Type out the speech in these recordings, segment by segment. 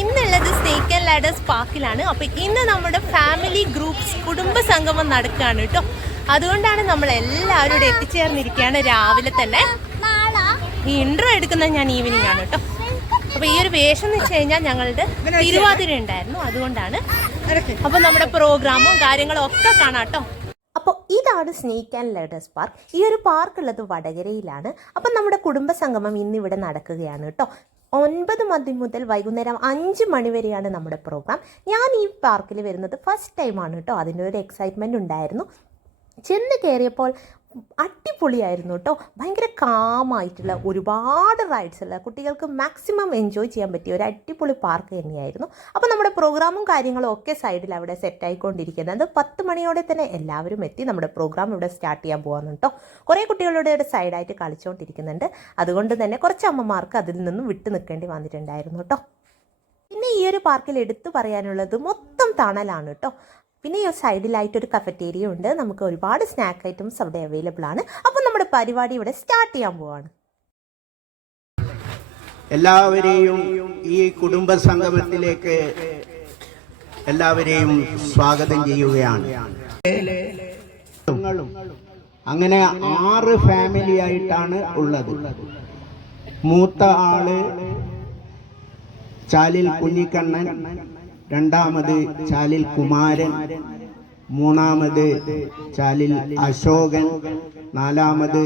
ഇന്നുള്ളത് snake and ladders പാർക്കിലാണ്. അപ്പോൾ ഇന്ന് നമ്മുടെ ഫാമിലി ഗ്രൂപ്പ്സ് കുടുംബ സംഗമം നടക്കുകയാണ് കേട്ടോ. അതുകൊണ്ടാണ് നമ്മൾ എല്ലാവരും ഇവിടെ എത്തിച്ചേർന്നിരിക്കുകയാണ് രാവിലെ തന്നെ. ഈ ഇൻട്രോ എടുക്കുന്നത് ഞാൻ ഈവനിങ് ആണ് കേട്ടോ. അപ്പോൾ ഈ ഒരു വേഷം എന്ന് വെച്ച് കഴിഞ്ഞാൽ ഞങ്ങളുടെ തിരുവാതിര ഉണ്ടായിരുന്നു, അതുകൊണ്ടാണ്. അപ്പോൾ നമ്മുടെ പ്രോഗ്രാമും കാര്യങ്ങളും ഒക്കെ കാണാം കേട്ടോ. അപ്പോൾ ഇതാണ് സ്നേക്ക് ആൻഡ് ലാഡേഴ്സ് പാർക്ക്. ഈ ഒരു പാർക്ക് ഉള്ളത് വടകരയിലാണ്. അപ്പം നമ്മുടെ കുടുംബ സംഗമം ഇന്നിവിടെ നടക്കുകയാണ് കേട്ടോ. 9 മുതൽ വൈകുന്നേരം 5 മണി വരെയാണ് നമ്മുടെ പ്രോഗ്രാം. ഞാൻ ഈ പാർക്കിൽ വരുന്നത് ഫസ്റ്റ് ടൈമാണ് കേട്ടോ. അതിൻ്റെ ഒരു എക്സൈറ്റ്മെൻറ്റ് ഉണ്ടായിരുന്നു. ചെന്ന് കയറിയപ്പോൾ അടിപൊളിയായിരുന്നു കേട്ടോ. ഭയങ്കര കാമായിട്ടുള്ള ഒരുപാട് റൈഡ്സ് ഉള്ള കുട്ടികൾക്ക് മാക്സിമം എൻജോയ് ചെയ്യാൻ പറ്റിയ ഒരു അടിപൊളി പാർക്ക് തന്നെയായിരുന്നു. അപ്പോൾ നമ്മുടെ പ്രോഗ്രാമും കാര്യങ്ങളും ഒക്കെ സൈഡിൽ അവിടെ സെറ്റായിക്കൊണ്ടിരിക്കുന്നത്. 10 മണിയോടെ തന്നെ എല്ലാവരും എത്തി നമ്മുടെ പ്രോഗ്രാം ഇവിടെ സ്റ്റാർട്ട് ചെയ്യാൻ പോകുന്നു കേട്ടോ. കുറേ കുട്ടികളുടെ ഇവിടെ സൈഡായിട്ട് കളിച്ചുകൊണ്ടിരിക്കുന്നുണ്ട്. അതുകൊണ്ട് തന്നെ കുറച്ച് അമ്മമാർക്ക് അതിൽ നിന്നും വിട്ടു നിൽക്കേണ്ടി വന്നിട്ടുണ്ടായിരുന്നു കേട്ടോ. പിന്നെ ഈ ഒരു പാർക്കിൽ എടുത്തു പറയാനുള്ളത് മൊത്തം തണലാണ് കേട്ടോ. പിന്നെ ഈ സൈഡിലായിട്ടൊരു കഫറ്റേരിയ ഉണ്ട്. നമുക്ക് ഒരുപാട് സ്നാക്ക് ഐറ്റംസ് അവിടെ അവൈലബിൾ ആണ്. അപ്പോൾ നമ്മുടെ പരിപാടി ഇവിടെ സ്റ്റാർട്ട് ചെയ്യാൻ പോവാണ്. എല്ലാവരെയും ഈ കുടുംബ സംഗമത്തിലേക്ക് എല്ലാവരെയും സ്വാഗതം ചെയ്യുകയാണ്. അങ്ങനെ 6 ഫാമിലി ആയിട്ടാണ് ഉള്ളത്. മൂത്ത ആള് ചാലിൽ കുഞ്ഞിക്കണ്ണൻ, രണ്ടാമത് ചാലിൽ കുമാരൻ, മൂന്നാമത് ചാലിൽ അശോകൻ, നാലാമത്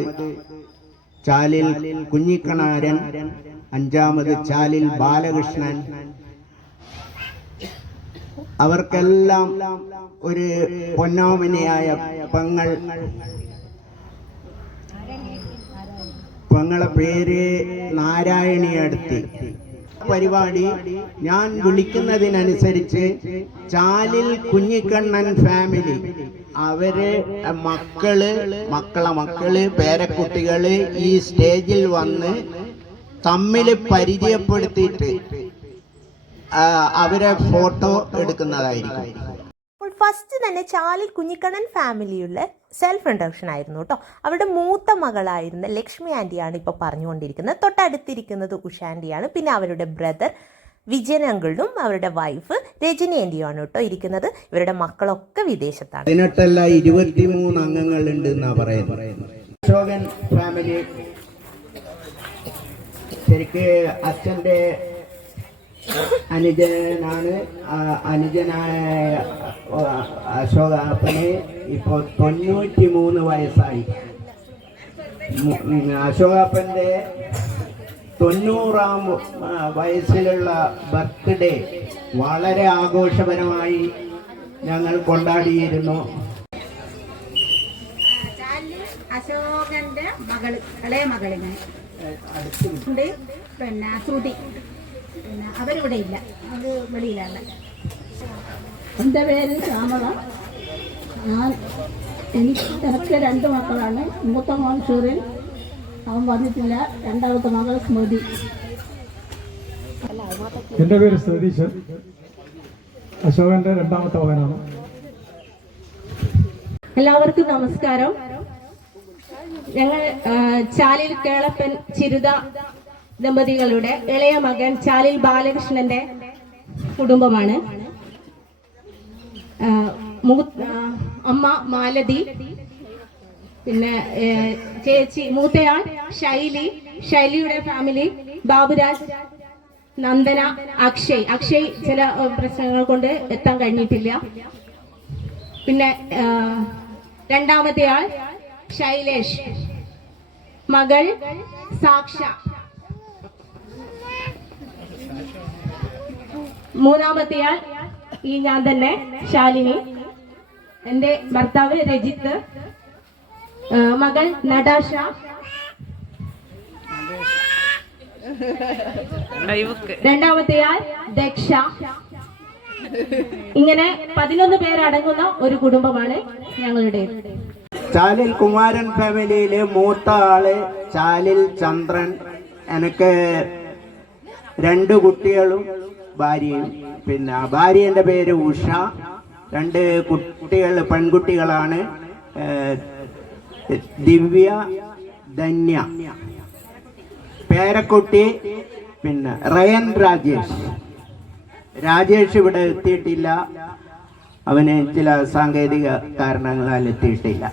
ചാലിൽ കുഞ്ഞിക്കണാരൻ, അഞ്ചാമത് ചാലിൽ ബാലകൃഷ്ണൻ. അവർക്കെല്ലാം ഒരു പൊന്നോമനയായ പെങ്ങളെ പേര് നാരായണി അടുത്ത്. പരിപാടി ഞാൻ വിളിക്കുന്നതിനനുസരിച്ച് ചാലിൽ കുഞ്ഞിക്കണ്ണൻ ഫാമിലി അവര് മക്കള് പേരക്കുട്ടികള് ഈ സ്റ്റേജിൽ വന്ന് തമ്മിൽ പരിചയപ്പെടുത്തിയിട്ട് അവരെ ഫോട്ടോ എടുക്കുന്നതായിരിക്കും. ഫസ്റ്റ് തന്നെ ചാലിൽ കുഞ്ഞിക്കണ്ണൻ ഫാമിലിയുള്ള സെൽഫ് ഇൻട്രൊഡക്ഷൻ ആയിരുന്നു കേട്ടോ. അവരുടെ മൂത്ത മകളായിരുന്ന ലക്ഷ്മി ആൻറ്റിയാണ് ഇപ്പോൾ പറഞ്ഞുകൊണ്ടിരിക്കുന്നത്. തൊട്ടടുത്തിരിക്കുന്നത് ഉഷ ആൻറ്റിയാണ്. പിന്നെ അവരുടെ ബ്രദർ വിജയൻ അങ്കിളും അവരുടെ വൈഫ് രജനി ആൻറ്റിയുമാണ് കേട്ടോ ഇരിക്കുന്നത്. ഇവരുടെ മക്കളൊക്കെ വിദേശത്താണ്. 23 അംഗങ്ങളുണ്ട് എന്നാ പറയുന്നത്. അശോകൻ ഫാമിലി ശരിക്ക് അച്ഛൻ്റെ അനുജനാണ്. അനുജനായ അശോകപ്പന് ഇപ്പോൾ 93 വയസ്സായി. അശോകപ്പൻ്റെ 90ാം വയസ്സിലുള്ള ബർത്ത്ഡേ വളരെ ആഘോഷപരമായി ഞങ്ങൾ കൊണ്ടാടിയിരുന്നു. അശോകന്റെ മകള് ഇളയ മകളിന് പിന്നെ ശ്രുതി, പിന്നെ അവരിവിടെ ഇല്ല, അത് വെളിയിലാണ്. എൻ്റെ പേര് ശ്യാമള. എനിക്ക് 2 മക്കളാണ്. മൂത്ത മോൻ സൂര്യൻ, അവൻ വന്നിട്ടില്ല. രണ്ടാമത്തെ മകൾ സ്മൃതി. എൻ്റെ പേര് സതീശൻ, അശോകന്റെ 2ാമത്തെ മകനാണ്. എല്ലാവർക്കും നമസ്കാരം. ഞങ്ങൾ ചാലിൽ കേളപ്പൻ ചിരുത ദമ്പതികളുടെ ഇളയ മകൻ ചാലിൽ ബാലകൃഷ്ണന്റെ കുടുംബമാണ്. അമ്മ മാലതി, പിന്നെ ചേച്ചി മൂത്തയാൾ ശൈലിയുടെ ഫാമിലി, ബാബുരാജ്, നന്ദന, അക്ഷയ് ചില പ്രശ്നങ്ങൾ കൊണ്ട് എത്താൻ കഴിഞ്ഞിട്ടില്ല. പിന്നെ രണ്ടാമത്തെ ആൾ ശൈലേഷ്, മകൾ സാക്ഷ, മൂന്നാമത്തെയാൾ ഈ ഞാൻ തന്നെ ശാലിനി, എൻ്റെ ഭർത്താവ് രജിത്ത്, മകൾ നടാഷ, രണ്ടാമത്തെയാൾ ദക്ഷ. ഇങ്ങനെ 11 പേരടങ്ങുന്ന ഒരു കുടുംബമാണ് ഞങ്ങളുടെ. ചാലിൽ കുമാരൻ ഫാമിലിയിലെ മൂത്ത ആള് ചാലിൽ ചന്ദ്രൻ. എനിക്ക് 2 കുട്ടികളും ഭാര്യയും. പിന്നെ ഭാര്യന്റെ പേര് ഉഷ. 2 കുട്ടികൾ പെൺകുട്ടികളാണ്, ദിവ്യ, ധന്യ. പേരക്കുട്ടി പിന്നെ റയൻ രാജേഷ്. രാജേഷ് ഇവിടെ എത്തിയിട്ടില്ല, അവന് ചില സാങ്കേതിക കാരണങ്ങളാൽ എത്തിയിട്ടില്ല.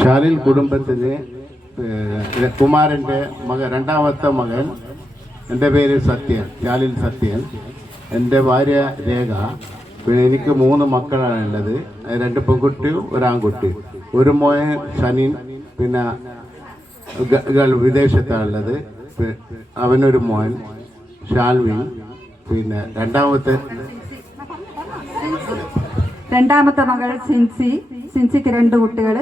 ഷാലിൽ കുടുംബത്തിലെ കുമാരൻ്റെ രണ്ടാമത്തെ മകൻ, എൻ്റെ പേര് സത്യൻ, ഷാലിൽ സത്യൻ. എൻ്റെ ഭാര്യ രേഖ. പിന്നെ എനിക്ക് 3 മക്കളാണുള്ളത്, 2 പെൺകുട്ടിയും 1 ആൺകുട്ടി. ഒരു മോൻ ഷനിൻ, പിന്നെ വിദേശത്താണുള്ളത്. അവനൊരു മോൻ ഷാൽവിൻ. പിന്നെ രണ്ടാമത്തെ മകൾ സിൻസിക്ക് 2 കുട്ടികൾ,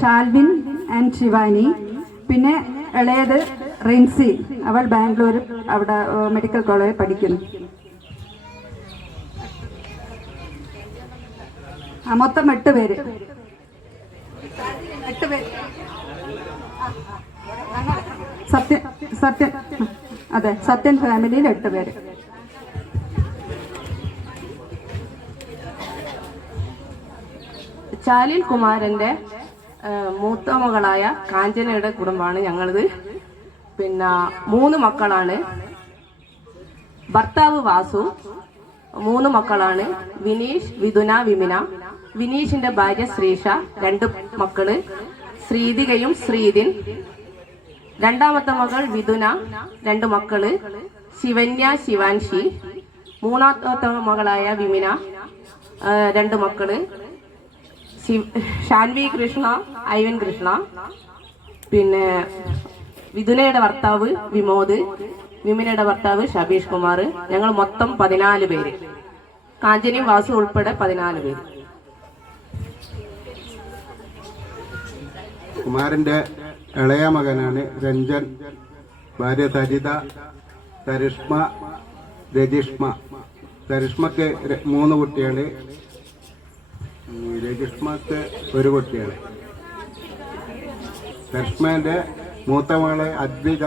ഷാൽവിൻ ആൻഡ് ശിവാനി. പിന്നെ ഇളയത് റിൻസി, അവൾ ബാംഗ്ലൂർ അവിടെ മെഡിക്കൽ കോളേജിൽ പഠിക്കുന്നു. മൊത്തം 8 പേര്. സത്യൻ അതെ, സത്യൻ ഫാമിലിയിൽ 8 പേര്. ചാലിൽ കുമാരന്റെ മൂത്ത മകളായ കാഞ്ചനയുടെ കുടുംബമാണ് ഞങ്ങളത്. പിന്നെ 3 മക്കളാണ്. ഭർത്താവ് വാസു. 3 മക്കളാണ്, വിനീഷ്, വിതുന, വിമിന. വിനീഷിന്റെ ഭാര്യ ശ്രീഷ, 2 മക്കള്, ശ്രീതികയും ശ്രീദിൻ. രണ്ടാമത്തെ മകൾ വിതുന, 2 മക്കള്, ശിവന്യ, ശിവാൻഷി. മൂന്നാമത്തെ മകളായ വിമിന, 2 മക്കള്, ഷാൻവി കൃഷ്ണ, ഐവൻ കൃഷ്ണ. പിന്നെ വിതുനയുടെ ഭർത്താവ് വിമോദ്, വിമിനയുടെ ഭർത്താവ് ഷബീഷ് കുമാർ. ഞങ്ങൾ മൊത്തം 14 പേര്. കാഞ്ചനയും വാസു ഉൾപ്പെടെ 14 പേര്. കുമാരൻ്റെ ഇളയ മകനാണ് രഞ്ജൻ, ഭാര്യ സരിത, കരിഷ്മ, രജിഷ്മ. കരിഷ്മക്ക് 3 കുട്ടികൾ, രജിഷ്മക്ക് 1 കുട്ടിയാണ്. കരിഷ്മേൻ്റെ മൂത്ത മകളെ അദ്വിക,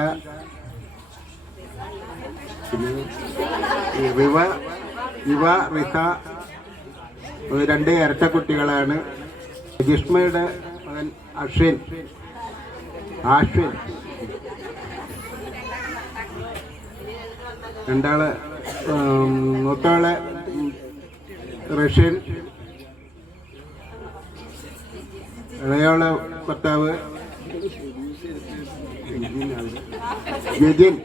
റിവ, റിസ. 2 ഇരട്ട കുട്ടികളാണ്. രജിഷ്മയുടെ മകൻ ആശ്വിൻ. രണ്ടാള്. മൂത്തവളെ റഷ്യൻ, ഇളയോളെ ഭർത്താവ് ജിജിൻ.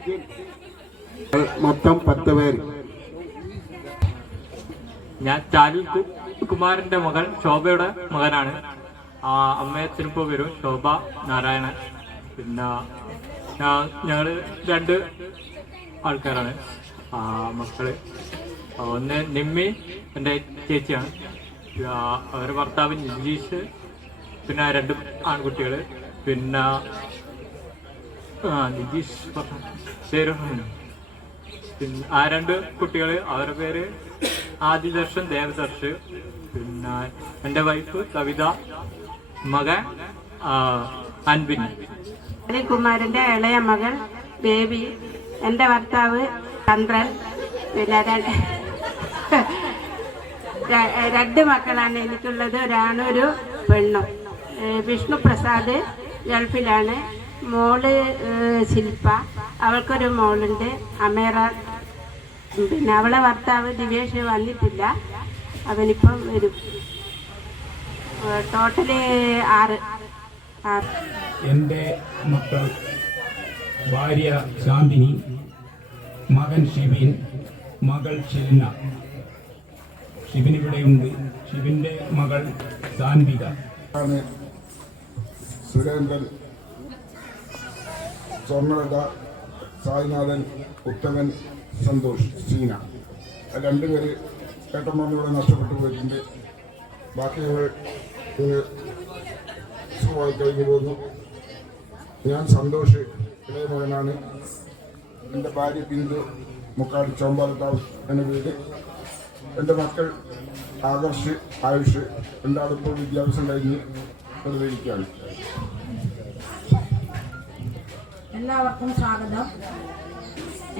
മൊത്തം 10 പേര്. ഞാൻ ചാലിൽ കുമാരന്റെ മകൾ ശോഭയുടെ മകനാണ്. അമ്മയച്ഛനിപ്പോൾ വരും ശോഭ നാരായണൻ. പിന്നെ ഞങ്ങള് 2 ആൾക്കാരാണ് മക്കള്. ഒന്ന് നിമ്മി, എൻ്റെ ചേച്ചിയാണ്. അവരുടെ ഭർത്താവ് നിജീഷ്. പിന്നെ 2 ആൺകുട്ടികൾ. പിന്നെ നിജീഷ് പേര്. പിന്നെ 2 കുട്ടികൾ, അവരുടെ പേര് ആദിദർശൻ, ദേവദർശ്. പിന്നെ എൻ്റെ വൈഫ് കവിത, മകൻ അൻപിൻ. കുമാരന്റെ ഇളയ മകൾ ബേബി, എൻ്റെ ഭർത്താവ് ചന്ദ്രൻ. പിന്നെ 2 മക്കളാണ് എനിക്കുള്ളത്, ഒരാണും 1 പെണ്ണും. വിഷ്ണു പ്രസാദ് ഗൾഫിലാണ്. മോള് ശില്പ, അവൾക്കൊരു മോളുണ്ട് അമേറ. പിന്നെ അവളെ ഭർത്താവ് ദിവേഷ് വന്നിട്ടില്ല, അവനിപ്പം വരും. ടോട്ടല് 6. എൻ്റെ മക്കൾ ഭാര്യ ശാന്തിനി, മകൻ ഷിബിൻ, മകൾ ഷിൽന. ഷിബിൻ ഇവിടെയുണ്ട്. ഷിബിൻ്റെ മകൾ സാൻവിക. സുരേന്ദ്രൻ, സ്വർണ്ണലത, സായിനാഥൻ, ഉത്തമൻ, സന്തോഷ്, സീന. 2 പേര് ഏട്ടന്മാരിലൂടെ നഷ്ടപ്പെട്ടു പോയിട്ടുണ്ട്. ബാക്കിയവർ സുഖമായി കഴിഞ്ഞു പോകുന്നു. ഞാൻ സന്തോഷ്, ഇളയ മകനാണ്. എൻ്റെ ഭാര്യ ബിന്ദു, മുക്കാട് ചോമ്പാലത്താവ് എന്ന വീട്. എൻ്റെ മക്കൾ ആദർശ്, ആയുഷ്. 2 ആളിപ്പോൾ വിദ്യാഭ്യാസം കഴിഞ്ഞ് വെറുതെ ഇരിക്കുകയാണ്. എല്ലാവർക്കും സ്വാഗതം.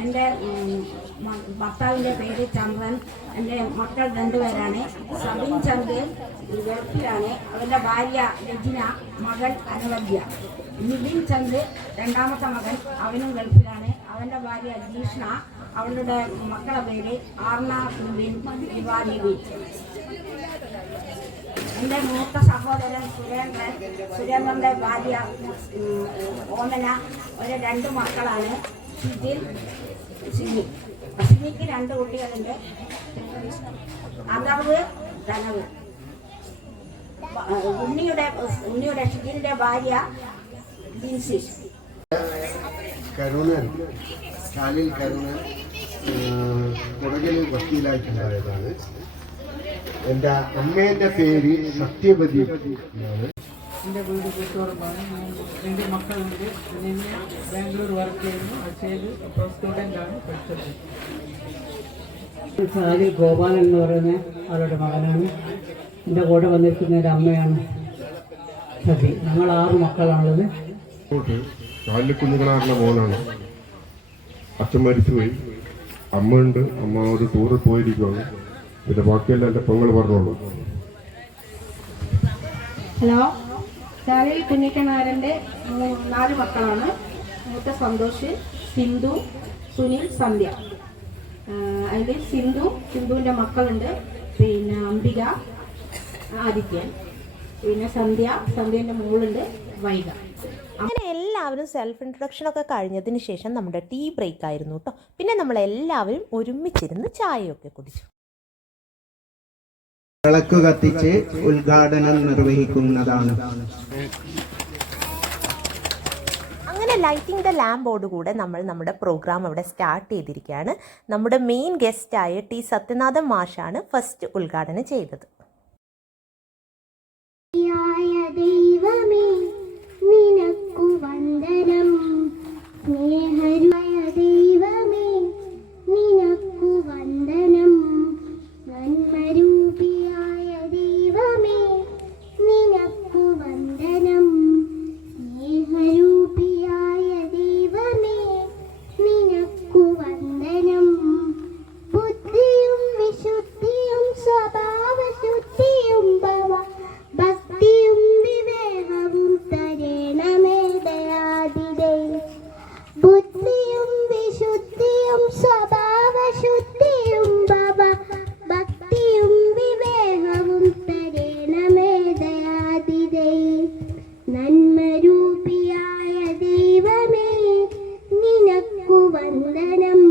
എൻ്റെ ഭർത്താവിൻ്റെ പേര് ചന്ദ്രൻ. എൻ്റെ മക്കൾ 2 പേരാണ്. സബിൻ ചന്ദ് ഗൾഫിലാണ്. അവൻ്റെ ഭാര്യ രജിന, മകൾ അനുവദ്യ. നിബിൻ ചന്ദ് 2ാമത്തെ മകൻ, അവനും ഗൾഫിലാണ്. അവൻ്റെ ഭാര്യ ജീഷ്ണ. അവളുടെ മക്കളുടെ പേര് ആർണ, നിബിൻ, ദിവാദേവി. എൻ്റെ മൂത്ത സഹോദരൻ സുരേന്ദ്രൻ്റെ ഭാര്യ ഓമന. ഒരു 2 മക്കളാണ്, ഷിജിൽ, സിനി. സിനിക്ക് 2 കുട്ടികളുണ്ട്, അതവ്, ധനവ്. ഉണ്ണിയുടെ ഷിജിലിൻ്റെ ഭാര്യ ജിൻസി. കരുണൻ, ഷാലിൽ കരുണൻ കുടകിൽ വക്കീലായിട്ടുണ്ടായതാണ്. എൻ്റെ അമ്മേൻ്റെ പേര് സത്യവതി. എൻ്റെ വീട് കൂത്തുപറമ്പാണ്. 2 മക്കളുണ്ട്. പിന്നെ ബാംഗ്ലൂർ വർക്ക് ചെയ്യുന്നു. അക്ഷയിൽ ഇപ്പോൾ സ്റ്റുഡൻ്റാണ്, പഠിച്ചത്. സാജിൽ ഗോപാലൻ എന്ന് പറയുന്ന ആളുടെ മകനാണ്. എൻ്റെ കൂടെ വന്നിരിക്കുന്ന ഒരു അമ്മയാണ് സതി. ഞങ്ങൾ 6 മക്കളാണുള്ളത്. നാല് കുഞ്ഞുങ്ങളാറുള്ള മോനാണ്. അച്ഛൻ മരിച്ചുപോയി. അമ്മ ഉണ്ട്. അമ്മ ഒരു ടൂറിൽ പോയിരിക്കുകയാണ്. പിന്നെ ബാക്കിയെല്ലാം എൻ്റെ പെങ്ങൾ പറഞ്ഞോളൂ. ഹലോ, ചാലിൽ കുഞ്ഞിക്കനാരൻ്റെ 4 മക്കളാണ്. മൂത്ത സന്തോഷ്, സിന്ധു, സുനിൽ, സന്ധ്യ. അതിൽ സിന്ധുവിൻ്റെ മക്കളുണ്ട്. പിന്നെ അംബിക, ആദിത്യൻ. പിന്നെ സന്ധ്യൻ്റെ മോളുണ്ട്, വൈഗ. അങ്ങനെ എല്ലാവരും സെൽഫ് ഇൻട്രൊഡക്ഷനൊക്കെ കഴിഞ്ഞതിന് ശേഷം നമ്മുടെ ടീ ബ്രേക്ക് ആയിരുന്നു കേട്ടോ. പിന്നെ നമ്മളെല്ലാവരും ഒരുമിച്ചിരുന്ന് ചായയൊക്കെ കുടിച്ചു. വിളക്ക് കത്തിച്ച് ഉദ്ഘാടനം നിർവഹിക്കുന്നതാണ്. അങ്ങനെ ലൈറ്റിംഗ് ദ ലാമ്പോടുകൂടെ നമ്മൾ നമ്മുടെ പ്രോഗ്രാം അവിടെ സ്റ്റാർട്ട് ചെയ്തിരിക്കുകയാണ്. നമ്മുടെ മെയിൻ ഗസ്റ്റായ ടി സത്യനാഥൻ മാഷാണ് ഫസ്റ്റ് ഉദ്ഘാടനം ചെയ്തത്. ദൈവമേ നിനക്കു വന്ദനം, സ്നേഹമായ ദൈവമേ നിനക്കു വന്ദനം, നന്മരൂപിയായ ദൈവമേ നിനക്കു വന്ദനം, സ്നേഹരൂപിയായ ദൈവമേ നിനക്കു വന്ദനം, ബുദ്ധിയും വിശുദ്ധിയും സ്വഭാവശുദ്ധിയും ഭക്തിയും വിവേകവും തരേണമേ ദയാതിരേ, ബുദ്ധിയും വിശുദ്ധിയും സ്വഭാവശുദ്ധിയും ഭക്തിയും വിവേകവും തരേണമേ ദയാതിരേ, നന്മരൂപിയായ ദൈവമേ നിനക്കു വന്ദനം.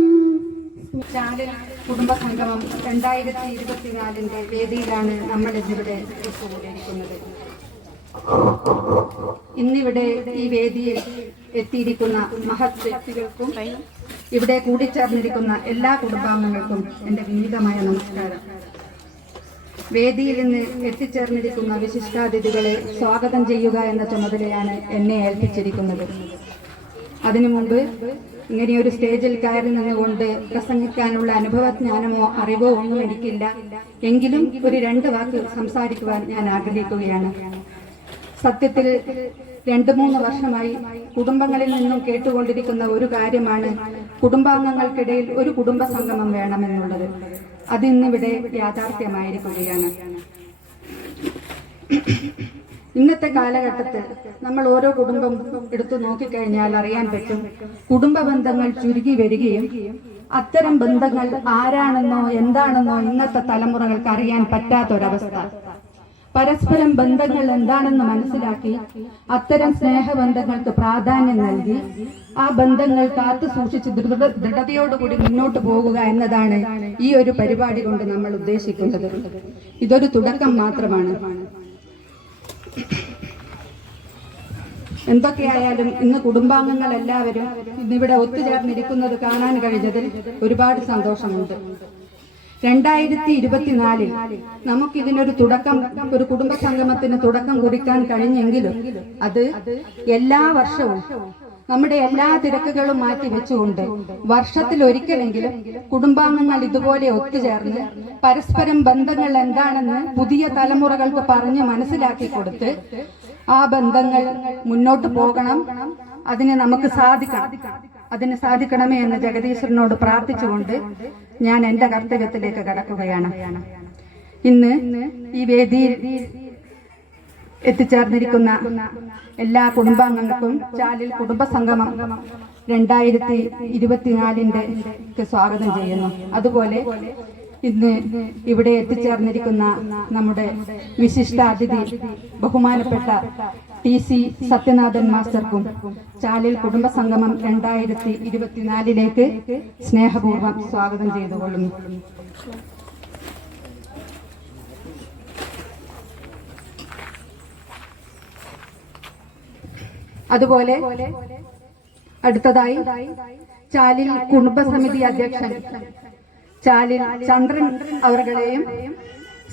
ചാലിൽ കുടുംബസംഗമം 2024 വേദിയിലാണ് നമ്മൾ ഇന്നിവിടെ ഒത്തുകൂടിയിരിക്കുന്നത്. ഇന്നിവിടെ ഈ വേദിയിൽ എത്തിയിരിക്കുന്ന മഹത് വ്യക്തികൾക്കും ഇവിടെ കൂടിച്ചേർന്നിരിക്കുന്ന എല്ലാ കുടുംബാംഗങ്ങൾക്കും എൻ്റെ വിനീതമായ നമസ്കാരം. വേദിയിൽ നിന്ന് എത്തിച്ചേർന്നിരിക്കുന്ന വിശിഷ്ടാതിഥികളെ സ്വാഗതം ചെയ്യുക എന്ന ചുമതലയാണ് എന്നെ ഏൽപ്പിച്ചിരിക്കുന്നത്. അതിനു മുമ്പ് ഇങ്ങനെയൊരു സ്റ്റേജിൽ കയറി നിന്നുകൊണ്ട് പ്രസംഗിക്കാനുള്ള അനുഭവജ്ഞാനമോ അറിവോ ഒന്നും എനിക്കില്ല. എങ്കിലും ഒരു 2 വാക്ക് സംസാരിക്കുവാൻ ഞാൻ ആഗ്രഹിക്കുകയാണ്. സത്യത്തിൽ 2-3 വർഷമായി കുടുംബങ്ങളിൽ നിന്നും കേട്ടുകൊണ്ടിരിക്കുന്ന ഒരു കാര്യമാണ് കുടുംബാംഗങ്ങൾക്കിടയിൽ ഒരു കുടുംബ സംഗമം വേണമെന്നുള്ളത്. അതിന്നിവിടെ യാഥാർത്ഥ്യമായിരിക്കുകയാണ്. ഇന്നത്തെ കാലഘട്ടത്തിൽ നമ്മൾ ഓരോ കുടുംബം എടുത്തു നോക്കിക്കഴിഞ്ഞാൽ അറിയാൻ പറ്റും, കുടുംബ ബന്ധങ്ങൾ ചുരുങ്ങി വരികയും അത്തരം ബന്ധങ്ങൾ ആരാണെന്നോ എന്താണെന്നോ ഇന്നത്തെ തലമുറകൾക്ക് അറിയാൻ പറ്റാത്തൊരവസ്ഥ. പരസ്പരം ബന്ധങ്ങൾ എന്താണെന്ന് മനസ്സിലാക്കി അത്തരം സ്നേഹബന്ധങ്ങൾക്ക് പ്രാധാന്യം നൽകി ആ ബന്ധങ്ങൾ കാത്തു സൂക്ഷിച്ച് ദൃഢതയോടുകൂടി മുന്നോട്ട് പോകുക എന്നതാണ് ഈ ഒരു പരിപാടി കൊണ്ട് നമ്മൾ ഉദ്ദേശിക്കുന്നത്. ഇതൊരു തുടക്കം മാത്രമാണ്. എന്തൊക്കെയായാലും ഇന്ന് കുടുംബാംഗങ്ങൾ എല്ലാവരും ഇന്നിവിടെ ഒത്തുചേർന്നിരിക്കുന്നത് കാണാൻ കഴിഞ്ഞതിൽ ഒരുപാട് സന്തോഷമുണ്ട്. 2024 നമുക്കിതിനൊരു തുടക്കം, ഒരു കുടുംബ സംഗമത്തിന് തുടക്കം കുറിക്കാൻ കഴിഞ്ഞെങ്കിലും അത് എല്ലാ വർഷവും നമ്മുടെ എല്ലാ തിരക്കുകളും മാറ്റി വെച്ചുകൊണ്ട് വർഷത്തിൽ ഒരിക്കലെങ്കിലും കുടുംബാംഗങ്ങൾ ഇതുപോലെ ഒത്തുചേർന്ന് പരസ്പരം ബന്ധങ്ങൾ എന്താണെന്ന് പുതിയ തലമുറകൾക്ക് പറഞ്ഞ് മനസ്സിലാക്കി കൊടുത്ത് ആ ബന്ധങ്ങൾ മുന്നോട്ട് പോകണം, അതിന് നമുക്ക് സാധിക്കണം. അതിന് സാധിക്കണമേ എന്ന് ജഗദീശ്വരനോട് പ്രാർത്ഥിച്ചുകൊണ്ട് ഞാൻ എൻ്റെ കർത്തവ്യത്തിലേക്ക് കടക്കുകയാണ്. ഇന്ന് ഈ വേദിയിൽ എത്തിച്ചേർന്നിരിക്കുന്ന എല്ലാ കുടുംബാംഗങ്ങൾക്കും ചാലിൽ കുടുംബസംഗമം 2024 സ്വാഗതം ചെയ്യുന്നു. അതുപോലെ ഇന്ന് ഇവിടെ എത്തിച്ചേർന്നിരിക്കുന്ന നമ്മുടെ വിശിഷ്ടാതിഥി ബഹുമാനപ്പെട്ട TC സത്യനാഥൻ മാസ്റ്റർക്കും ചാലിൽ കുടുംബസംഗമം 2024 സ്നേഹപൂർവ്വം സ്വാഗതം ചെയ്തുകൊള്ളുന്നു. അതുപോലെ അടുത്തതായി ചാലിൽ കുടുംബസമിതി അധ്യക്ഷൻ ചാലിൽ ചന്ദ്രൻ അവരുടെയും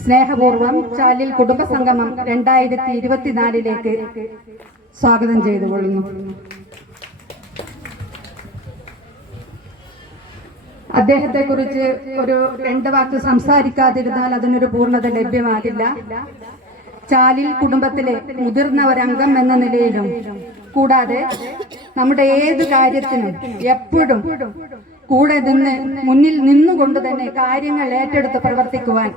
സ്നേഹപൂർവ്വം ചാലിൽ കുടുംബസംഗമം 2024 സ്വാഗതം ചെയ്തുകൊള്ളുന്നു. അദ്ദേഹത്തെ കുറിച്ച് ഒരു 2 വാക്ക് സംസാരിക്കാതിരുന്നാൽ അതിനൊരു പൂർണ്ണത ലഭ്യമാകില്ല. ചാലിൽ കുടുംബത്തിലെ മുതിർന്ന ഒരംഗം എന്ന നിലയിലും കൂടാതെ നമ്മുടെ ഏത് കാര്യത്തിനും എപ്പോഴും കൂടെ നിന്ന് മുന്നിൽ നിന്നുകൊണ്ട് തന്നെ കാര്യങ്ങൾ ഏറ്റെടുത്ത് പ്രവർത്തിക്കുവാൻ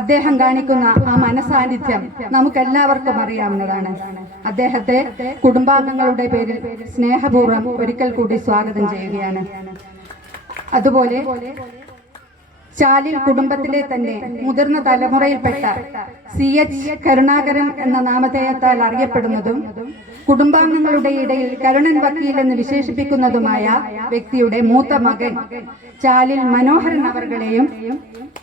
അദ്ദേഹം കാണിക്കുന്ന ആ മനസാന്നിധ്യം നമുക്കെല്ലാവർക്കും അറിയാവുന്നതാണ്. അദ്ദേഹത്തെ കുടുംബാംഗങ്ങളുടെ പേരിൽ സ്നേഹപൂർവ്വം ഒരിക്കൽ കൂടി സ്വാഗതം ചെയ്യുകയാണ്. അതുപോലെ ചാലിൽ കുടുംബത്തിലെ തന്നെ മുതിർന്ന തലമുറയിൽപ്പെട്ട CH കരുണാകരൻ എന്ന നാമധേയത്താൽ അറിയപ്പെടുന്നതും കുടുംബാംഗങ്ങളുടെ ഇടയിൽ കരുണൻ വക്കീൽ എന്ന് വിശേഷിപ്പിക്കുന്നതുമായ വ്യക്തിയുടെ മൂത്ത മകൻ ചാലിൽ മനോഹരൻ അവർകളെയും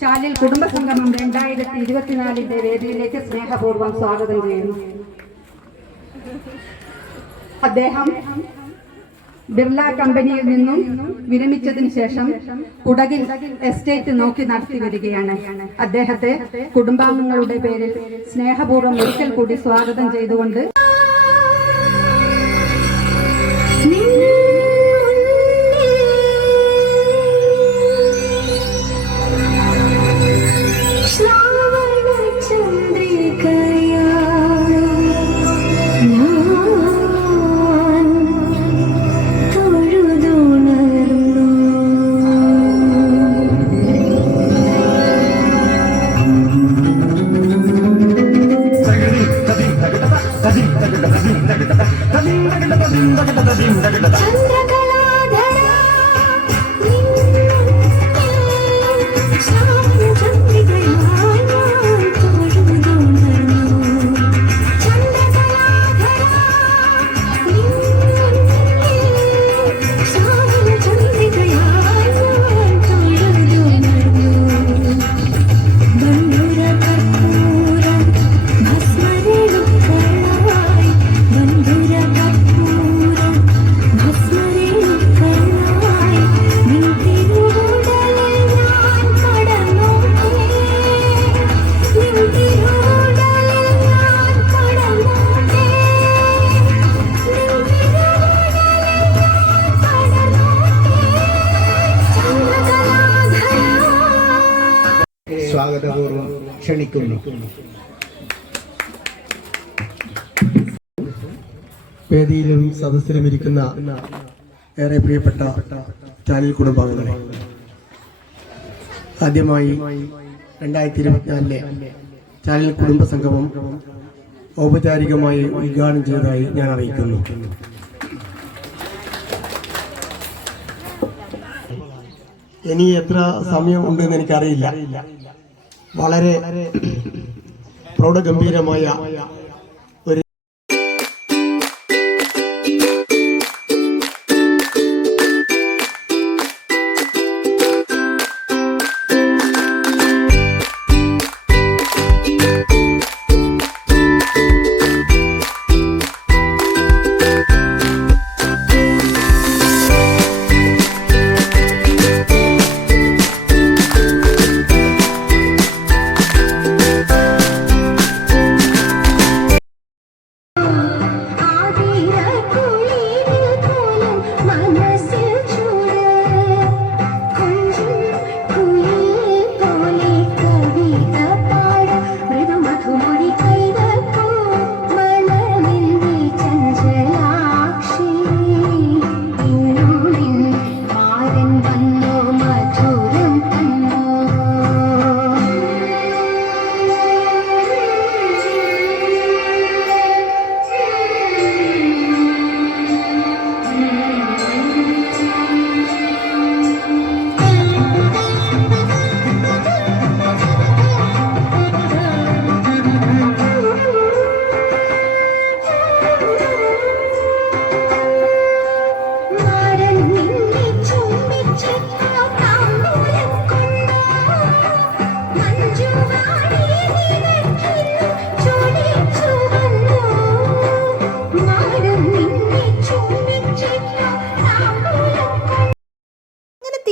ചാലിൽ കുടുംബസംഗമം 2024 വേദിയിലേക്ക് സ്നേഹപൂർവ്വം സ്വാഗതം ചെയ്യുന്നു. അദ്ദേഹം ബിർള കമ്പനിയിൽ നിന്നും വിരമിച്ചതിന് ശേഷം കുടകിൽ എസ്റ്റേറ്റ് നോക്കി നടത്തി വരികയാണ്. അദ്ദേഹത്തെ കുടുംബാംഗങ്ങളുടെ പേരിൽ സ്നേഹപൂർവ്വം ഒരിക്കൽ കൂടി സ്വാഗതം ചെയ്തുകൊണ്ട് സ്വാഗതപൂർവ്വം ക്ഷണിക്കുന്നു. വേദിയിലും സദസ്സിലും ഇരിക്കുന്ന ഏറെ പ്രിയപ്പെട്ട ചാലിൽ കുടുംബാംഗങ്ങളെ, ആദ്യമായി 2024 ചാലിൽ കുടുംബസംഗമം ഔപചാരികമായി ഉദ്ഘാടനം ചെയ്തതായി ഞാൻ അറിയിക്കുന്നു. ഇനി എത്ര സമയം ഉണ്ടെന്ന് എനിക്കറിയില്ല. വളരെ പ്രൗഢഗംഭീരമായ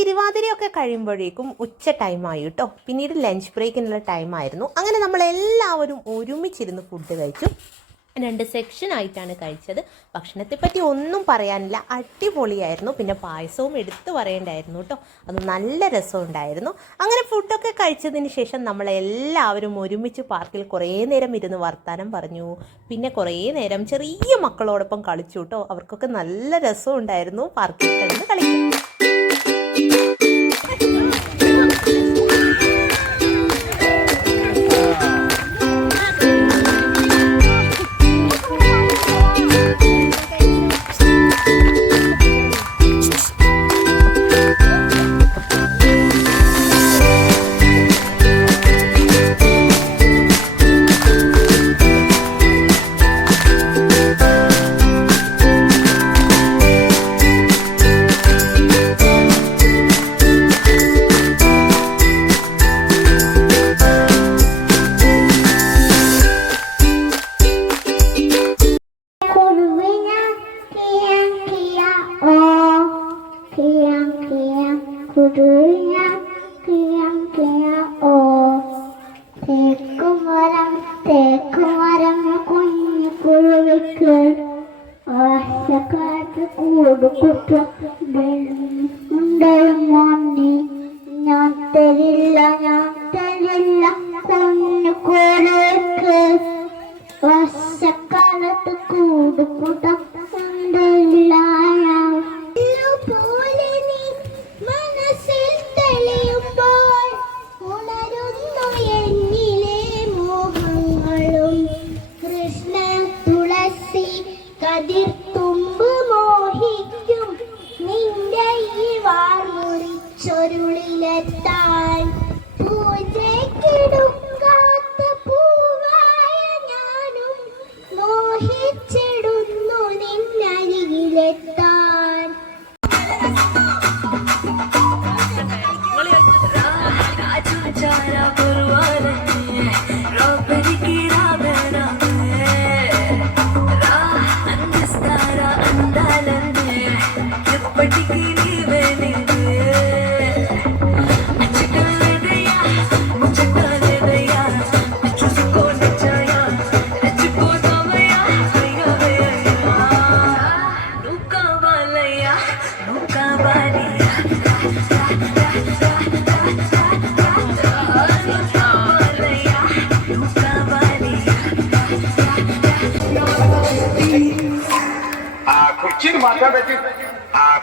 തിരുവാതിരയൊക്കെ കഴിയുമ്പോഴേക്കും ഉച്ച ടൈമായി കേട്ടോ. പിന്നീട് ലഞ്ച് ബ്രേക്കിനുള്ള ടൈമായിരുന്നു. അങ്ങനെ നമ്മളെല്ലാവരും ഒരുമിച്ചിരുന്ന് ഫുഡ് കഴിച്ചു. 2 സെക്ഷനായിട്ടാണ് കഴിച്ചത്. ഭക്ഷണത്തെപ്പറ്റി ഒന്നും പറയാനില്ല, അടിപൊളിയായിരുന്നു. പിന്നെ പായസവും എടുത്തു പറയേണ്ടായിരുന്നു കേട്ടോ, അത് നല്ല രസമുണ്ടായിരുന്നു. അങ്ങനെ ഫുഡൊക്കെ കഴിച്ചതിന് ശേഷം നമ്മളെല്ലാവരും ഒരുമിച്ച് പാർക്കിൽ കുറേ നേരം ഇരുന്ന് വർത്താനം പറഞ്ഞു. പിന്നെ കുറേ നേരം ചെറിയ മക്കളോടൊപ്പം കളിച്ചു കേട്ടോ. അവർക്കൊക്കെ നല്ല രസമുണ്ടായിരുന്നു പാർക്കിൽ കിടന്ന് കളിക്കാൻ. തേക്കുമരം കുഞ്ഞു കുരുവിക്ക് ആശക്കാറ്റ് കൂടുകുട്ടി ഞാൻ തരില്ല കുഞ്ഞു കുരുവിക്ക് വർഷക്കാലത്ത് കൂടുകൂട്ടം ഉണ്ടല്ല. പോലെ നീ മനസ്സിൽ തെളിയുമ്പോൾ ഉണരുന്നു എന്നിലെ മോഹങ്ങളും. കൃഷ്ണ തുളസി കതിർത്തുമ്പ് മോഹിക്കും നിന്റെ ഈ വാർമുറിച്ചൊരുളിലെത്താൻ. പൂജയ്ക്കിടുക്കാത്ത പൂവായ ഞാനും മോഹിച്ചിടുന്നു നിന്നരികിലെത്താൻ.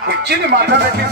Cucini matabeti.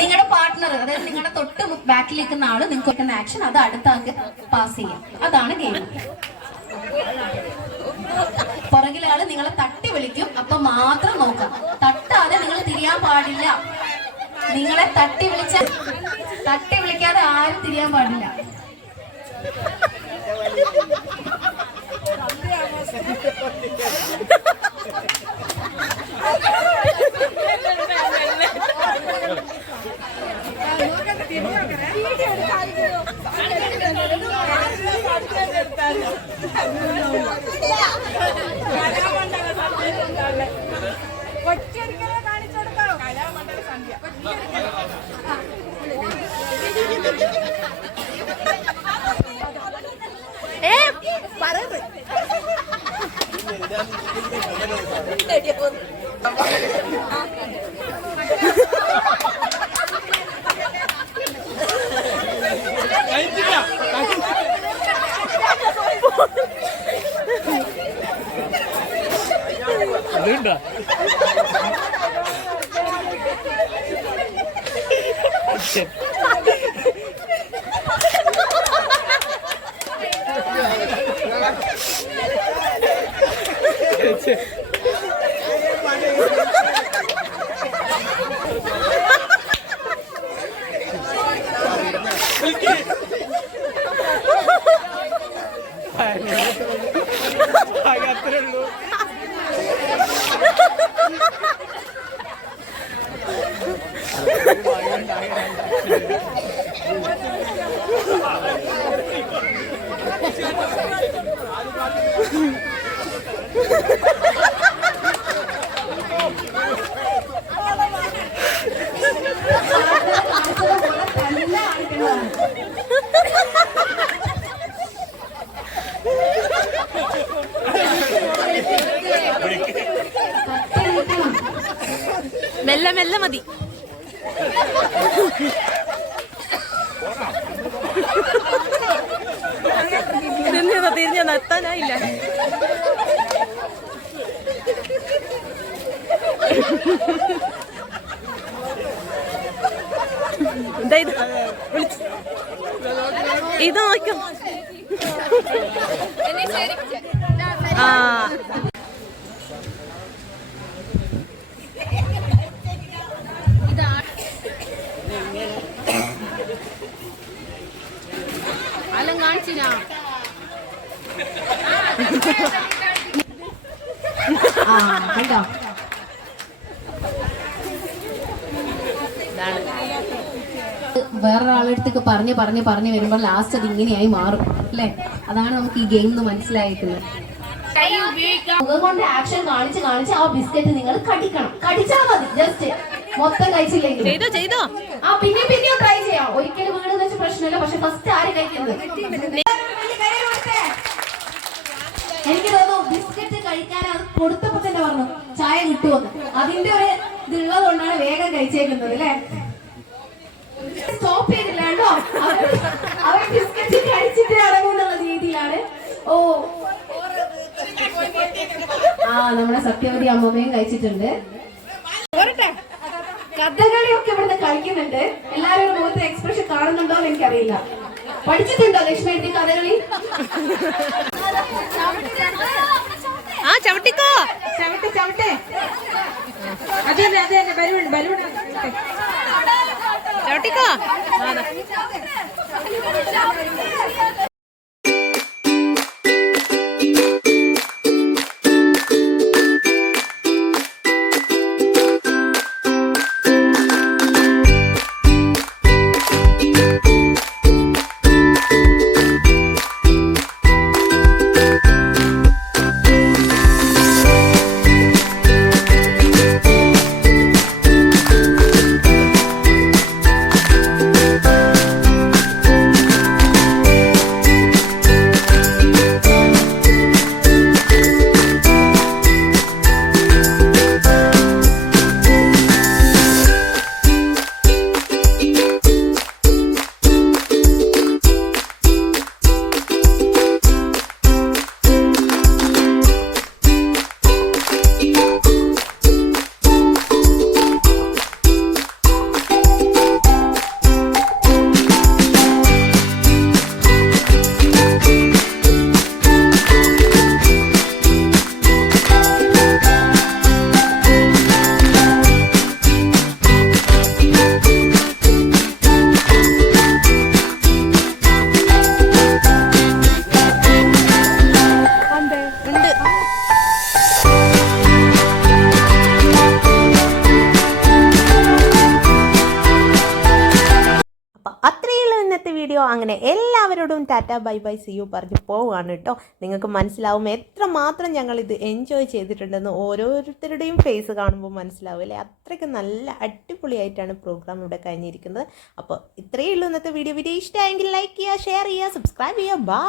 നിങ്ങളുടെ പാർട്ട്ണർ, അതായത് നിങ്ങളുടെ തൊട്ട് ബാക്കിൽ നിൽക്കുന്ന ആള് നിങ്ങൾക്ക് വെക്കുന്ന ആക്ഷൻ അത് അടുത്ത ആൾക്ക് പാസ് ചെയ്യാം. അതാണ് ഗെയിം. പുറകിലെ ആള് നിങ്ങളെ തട്ടി വിളിക്കും, അപ്പൊ മാത്രം നോക്കാം. തട്ടാതെ നിങ്ങൾ തിരിയാൻ പാടില്ല. നിങ്ങളെ തട്ടി വിളിക്കാതെ ആരും തിരിയാൻ പാടില്ല. അതുണ്ടോ? അത്രേ ഉള്ളൂ. മെല്ലെ മെല്ലെ മതി. തിരിഞ്ഞ നിർത്താനായില്ല. എന്താ ഇത്? ഇത് നോക്കും. ആ അല്ല കാണിച്ചില്ല. കണ്ടോ വേറൊരാളടുത്തേക്ക് പറഞ്ഞു വരുമ്പോൾ ലാസ്റ്റ് അത് ഇങ്ങനെയായി മാറും അല്ലേ? അതാണ് നമുക്ക് ഈ ഗെയിം മനസ്സിലായിരിക്കുന്നത്. മുഖം കൊണ്ട് ആക്ഷൻ കാണിച്ച് ആ ബിസ്ക്കറ്റ് നിങ്ങൾ കടിക്കണം. കടിച്ചാൽ മതി, ജസ്റ്റ് മൊത്തം കഴിച്ചില്ലെങ്കിൽ. ആ പിന്നെയും ട്രൈ ചെയ്യാം. ഒരിക്കലും വീണെന്ന് വെച്ച പ്രശ്നമില്ല. പക്ഷെ ഫസ്റ്റ് ആര് കഴിക്കുന്നത്? എനിക്ക് തോന്നുന്നു ബിസ്ക്കറ്റ് കഴിക്കാൻ അത് കൊടുത്തപ്പോ തന്നെ പറഞ്ഞു ചായ കിട്ടുമെന്ന്. അതിന്റെ ഒരു ഇതുള്ളത് കൊണ്ടാണ് വേഗം കഴിച്ചേക്കുന്നത് അല്ലേ? സ്റ്റോപ്പ് ചെയ്തില്ല കേട്ടോ. അവർ ബിസ്ക്കറ്റ് കഴിച്ചിട്ട് അടങ്ങുന്നുള്ള രീതിയിലാണ്. ഓ നമ്മുടെ സത്യവതി അമ്മമ്മയും കഴിച്ചിട്ടുണ്ട്. കഥകളിയൊക്കെ ഇവിടുന്ന് കളിക്കുന്നുണ്ട്. എല്ലാവരും മുഖത്ത് എക്സ്പ്രഷൻ കാണുന്നുണ്ടോ എന്ന് എനിക്കറിയില്ല. പഠിച്ചിട്ടുണ്ടോ ലക്ഷ്മി എഴുതി കഥകളി? ആ ചവിട്ടിക്കോ. ചവിട്ടെ അതെ ബലൂൺ ചവിട്ടിക്കോ. ഇന്നത്തെ വീഡിയോ. അങ്ങനെ എല്ലാവരോടും tata bye bye see you പറഞ്ഞ് പോവുകയാണ് കേട്ടോ. നിങ്ങൾക്ക് മനസ്സിലാവും എത്രമാത്രം ഞങ്ങളിത് എൻജോയ് ചെയ്തിട്ടുണ്ടെന്ന്. ഓരോരുത്തരുടെയും ഫേസ് കാണുമ്പോൾ മനസ്സിലാവും അല്ലേ. അത്രയ്ക്ക് നല്ല അടിപൊളിയായിട്ടാണ് പ്രോഗ്രാം ഇവിടെ കഴിഞ്ഞിരിക്കുന്നത്. അപ്പോൾ ഇത്രയേ ഉള്ളൂ ഇന്നത്തെ വീഡിയോ. വീഡിയോ ഇഷ്ടമായെങ്കിൽ ലൈക്ക് ചെയ്യുക, ഷെയർ ചെയ്യുക, സബ്സ്ക്രൈബ് ചെയ്യുക. ബൈ.